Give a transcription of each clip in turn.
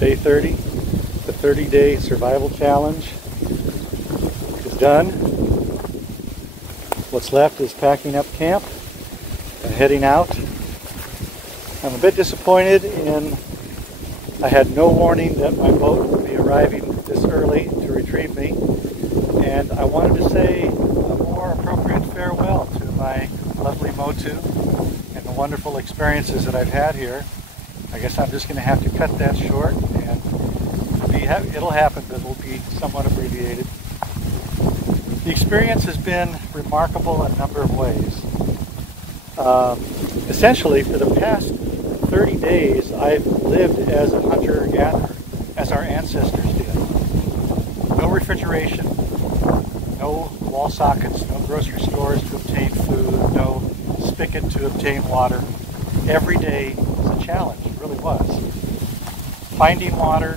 day 30. The 30-day survival challenge is done. What's left is packing up camp and heading out. I'm a bit disappointed in I had no warning that my boat would be arriving this early to retrieve me, and I wanted to say a more appropriate farewell to my lovely Motu and the wonderful experiences that I've had here. I guess I'm just going to have to cut that short, and it'll happen, but it'll be somewhat abbreviated. The experience has been remarkable in a number of ways. Essentially, for the past 30 days, I've lived as a hunter-gatherer, as our ancestors did. No refrigeration, no wall sockets, no grocery stores to obtain food, no spigot to obtain water. Every day was a challenge, it really was. Finding water,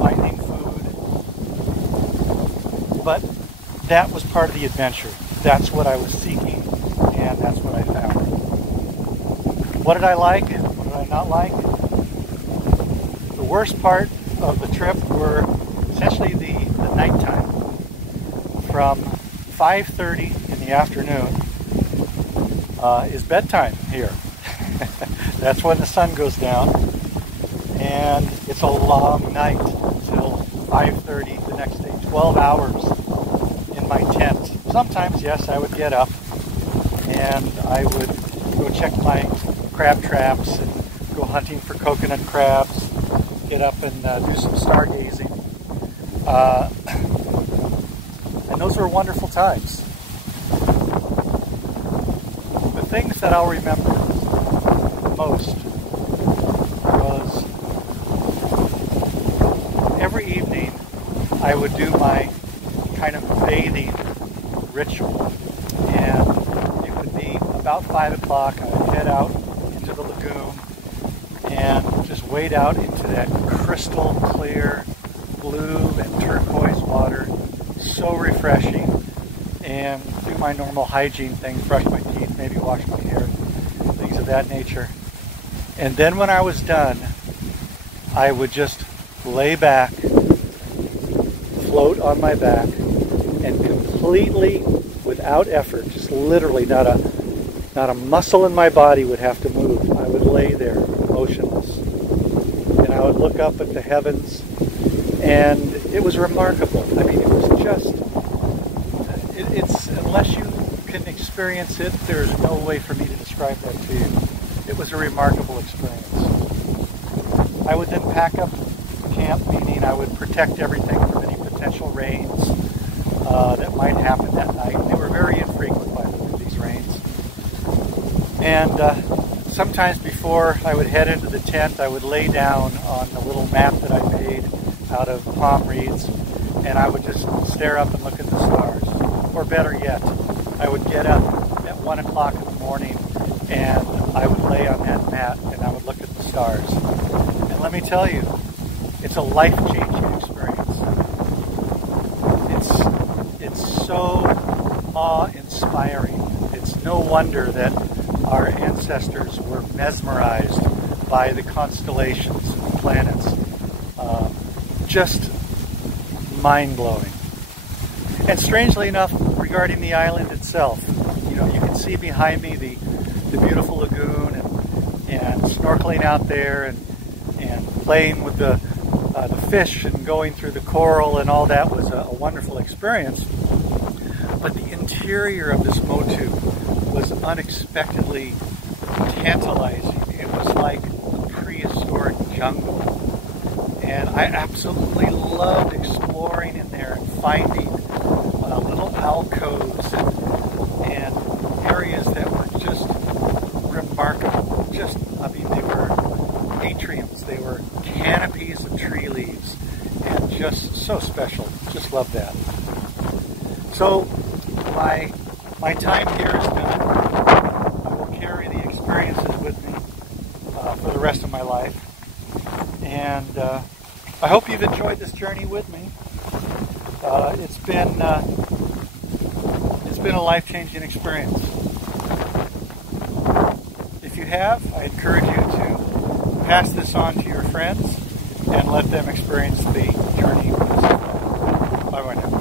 finding food, but that was part of the adventure. That's what I was seeking, and that's what I found. What did I like? What did I not like? The worst part of the trip were essentially the nighttime. From 5:30 in the afternoon is bedtime here. That's when the sun goes down, and it's a long night until 5:30 the next day. 12 hours in my tent. Sometimes, yes, I would get up and I would go check my crab traps and go hunting for coconut crabs, get up and do some stargazing. And those were wonderful times. The things that I'll remember most was every evening I would do my kind of bathing ritual, and it would be about 5 o'clock. I would head out into the lagoon and just wade out into that crystal clear blue and turquoise water. So refreshing, and do my normal hygiene things, brush my teeth, maybe wash my hair, things of that nature. And then when I was done, I would just lay back, float on my back, and completely, without effort, just literally not a muscle in my body would have to move. I would lay there, motionless. And I would look up at the heavens, and it was remarkable. I mean, it was just, it's unless you can experience it, there's no way for me to describe that to you. It was a remarkable experience. I would then pack up camp, meaning I would protect everything from any potential rains that might happen that night. They were very infrequent, by the way, these rains. And sometimes before I would head into the tent, I would lay down on the little map that I made out of palm reeds, and I would just stare up and look at the stars. Or better yet, I would get up at 1 o'clock in the morning and I would lay on that mat and I would look at the stars. And let me tell you, it's a life-changing experience. It's so awe-inspiring. It's no wonder that our ancestors were mesmerized by the constellations and the planets. Just mind-blowing. And strangely enough, regarding the island itself, you know, you can see behind me the beautiful lagoon and snorkeling out there and playing with the fish and going through the coral, and all that was a wonderful experience. But the interior of this Motu was unexpectedly tantalizing. It was like a prehistoric jungle. And I absolutely loved exploring in there and finding little alcoves and areas that were just remarkable. Just, I mean, they were atriums, they were canopies of tree leaves, and just so special. Just love that. So my time here is done. I will carry the experiences with me for the rest of my life. And I hope you've enjoyed this journey with me. It's been a life-changing experience. If you have, I encourage you to pass this on to your friends and let them experience the journey with us. Bye bye now.